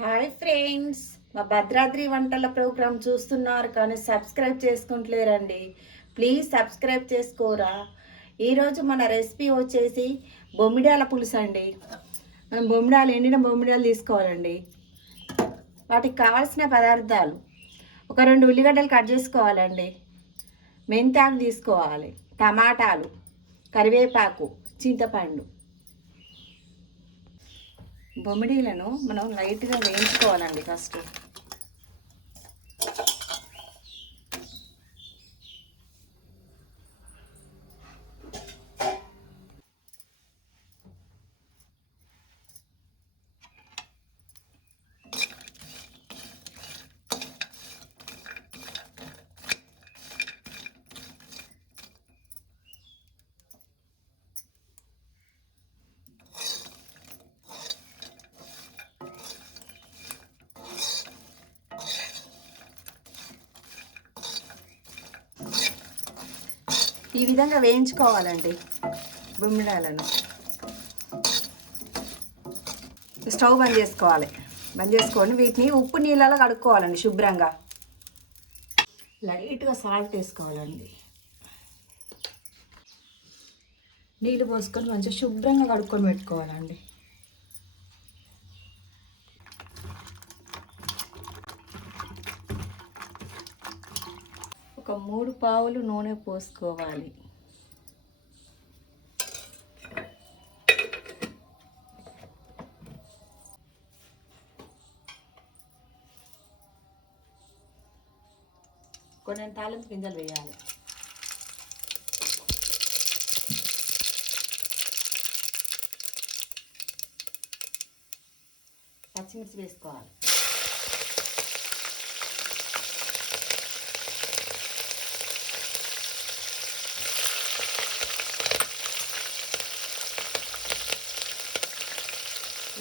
Hi friends, మా భద్రాద్రి వంటల programme చూస్తున్నారు కానీ సబ్స్క్రైబ్ చేసుకుంటలేరండి. ప్లీజ్ సబ్స్క్రైబ్ చేసుకోరా. ఈరోజు మన రెసిపీ వచ్చేసి బొమ్మిడాల పులుసు అండి. మనం ఎండిన బొమ్మిడాలు తీసుకోవాలండి. వాటికి కావాల్సిన పదార్థాలు: ఒక 2 ఉల్లిగడ్డలు కట్ చేసుకోవాలండి, మెంతాకు తీసుకోవాలి, టమాటాలు, కరివేపాకు, చింతపండు. బొమ్మిడీలను మనం లైట్గా వేయించుకోవాలండి. ఫస్ట్ ఈ విధంగా వేయించుకోవాలండి బొమ్మిడాలను. స్టవ్ బంద్ చేసుకోవాలి. బంద్ చేసుకొని వీటిని ఉప్పు నీళ్ళలో కడుక్కోవాలండి శుభ్రంగా. లైట్గా సాల్ట్ వేసుకోవాలండి. నీళ్ళు పోసుకొని మంచిగా శుభ్రంగా కడుక్కొని పెట్టుకోవాలండి. ఒక 3 పావులు నూనె పోసుకోవాలి. కొన్ని తాలింపు గింజలు వేయాలి. పచ్చిమిర్చి వేసుకోవాలి.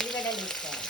ఉల్లిగడ్డలు వేసుకోవాలి.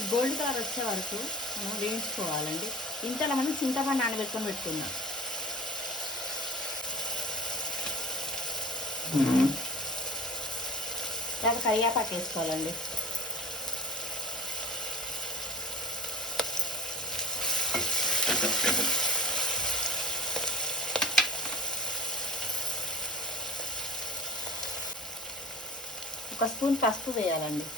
ఈ గోల్డ్ కలర్ వచ్చే వరకు మనం వేయించుకోవాలండి. ఇంతలో మనం చింతపండు నానబెట్టుకొని పెట్టుకుందాం. తర్వాత కరివేపాకు వేసుకోవాలండి. ఒక స్పూన్ పసుపు వేయాలండి.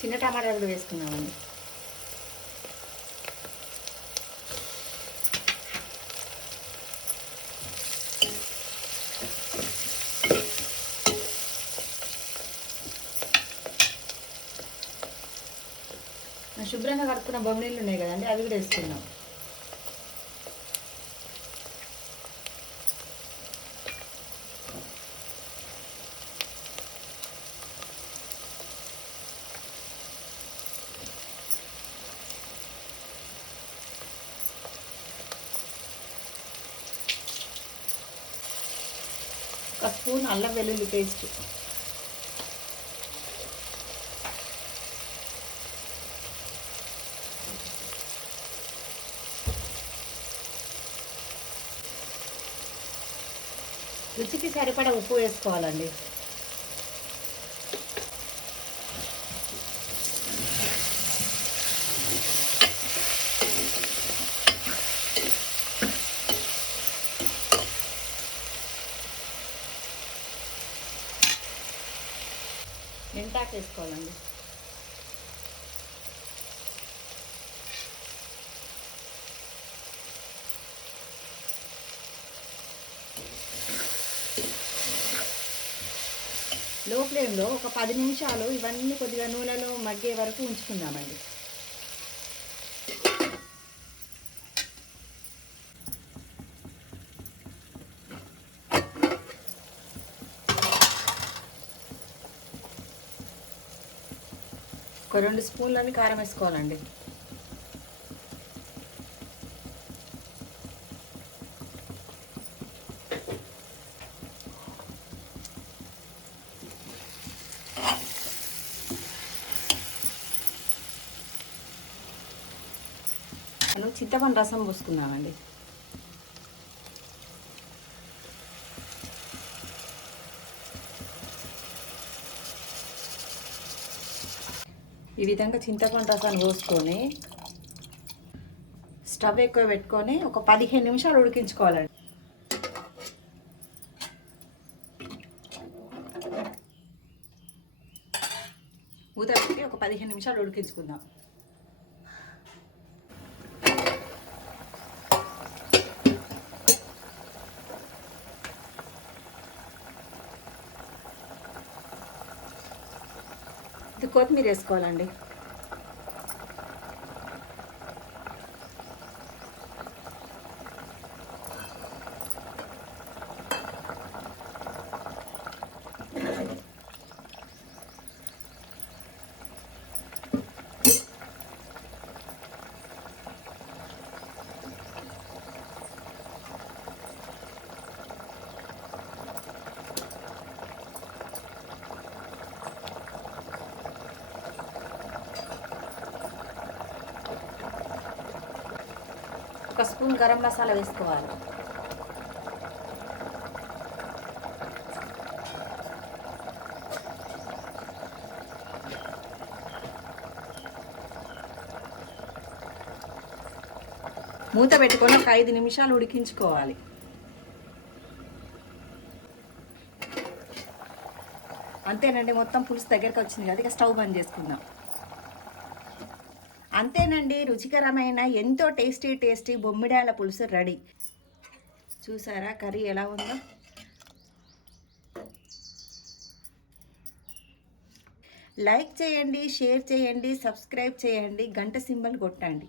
చిన్న టమాటాలు కూడా వేసుకున్నామండి. శుభ్రంగా కడుక్కున్న బొమ్మనీళ్ళు ఉన్నాయి కదండి, అవి కూడా వేసుకున్నాం. ఒక స్పూన్ అల్లం వెల్లుల్లి పేస్ట్, రుచికి సరిపడా ఉప్పు వేసుకోవాలండి. మెంతాకు వేసుకోవాలండి. లో ఫ్లేమ్లో ఒక 10 నిమిషాలు ఇవన్నీ కొద్దిగా నూనెలో మగ్గే వరకు ఉంచుకుందామండి. ఒక 2 స్పూన్లని కారం వేసుకోవాలండి. మనం చింతపండు రసం పోసుకుందామండి. ఈ విధంగా చింతపండు రసాన్ని పోసుకొని స్టవ్ ఎక్కువ పెట్టుకొని ఒక 15 నిమిషాలు ఉడికించుకోవాలండి. మూత పెట్టి ఒక 15 నిమిషాలు ఉడికించుకుందాం. ఇది కొత్తిమీర వేసుకోవాలండి. ఒక స్పూన్ గరం మసాలా వేసుకోవాలి. మూత పెట్టుకొని ఒక 5 నిమిషాలు ఉడికించుకోవాలి. అంతేనండి, మొత్తం పులుసు దగ్గరికి వచ్చింది కదా, ఇక స్టవ్ బంద్ చేసుకుందాం. అంతేనండి, రుచికరమైన ఎంతో టేస్టీ బొమ్మిడాల పులుసు రెడీ. చూసారా కర్రీ ఎలా ఉందో? లైక్ చేయండి, షేర్ చేయండి, సబ్స్క్రైబ్ చేయండి, గంట సింబల్ కొట్టండి.